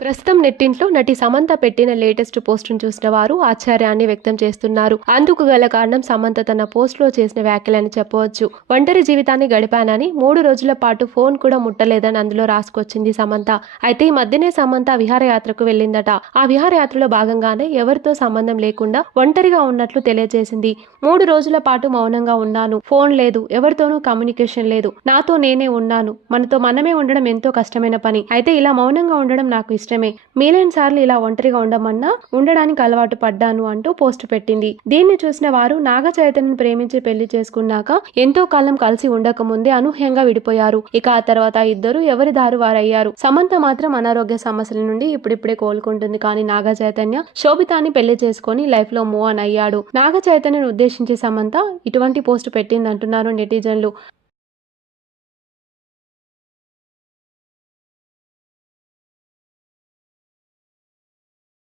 ప్రస్తుతం నెట్టింట్లో నటి సమంత పెట్టిన లేటెస్ట్ పోస్టును చూసిన వారు ఆశ్చర్యాన్ని వ్యక్తం చేస్తున్నారు. అందుకు గల కారణం సమంత తన పోస్ట్లో చేసిన వ్యాఖ్యలని చెప్పవచ్చు. ఒంటరి జీవితాన్ని గడిపానని మూడు రోజుల పాటు ఫోన్ కూడా ముట్టలేదని అందులో రాసుకొచ్చింది సమంత. అయితే ఈ మధ్యనే సమంత విహారయాత్రకు వెళ్ళిందట. ఆ విహారయాత్రలో భాగంగానే ఎవరితో సంబంధం లేకుండా ఒంటరిగా ఉన్నట్లు తెలియజేసింది. మూడు రోజుల పాటు మౌనంగా ఉన్నాను. ఫోన్ లేదు. ఎవరితోనూ కమ్యూనికేషన్ లేదు. నాతో నేనే ఉన్నాను. మనతో మనమే ఉండడం ఎంతో కష్టమైన పని. అయితే ఇలా మౌనంగా ఉండడం నాకు ఇష్టం ఇష్టమే మీలేని సార్లు ఇలా ఒంటరిగా ఉండమన్నా ఉండడానికి అలవాటు పడ్డాను అంటూ పోస్ట్ పెట్టింది. దీన్ని చూసిన వారు నాగ చైతన్యను ప్రేమించి పెళ్ళి చేసుకున్నాక ఎంతో కాలం కలిసి ఉండక ముందే అనూహ్యంగా విడిపోయారు. ఇక ఆ తర్వాత ఇద్దరు ఎవరి దారు వారయ్యారు. సమంత మాత్రం అనారోగ్య సమస్యల నుండి ఇప్పుడిప్పుడే కోలుకుంటుంది. కానీ నాగ చైతన్య శోభితాని పెళ్ళి చేసుకొని లైఫ్లో మూవ్ ఆన్ అయ్యాడు. నాగ చైతన్యను ఉద్దేశించి సమంత ఇటువంటి పోస్ట్ పెట్టింది అంటున్నారు నెటిజన్లు.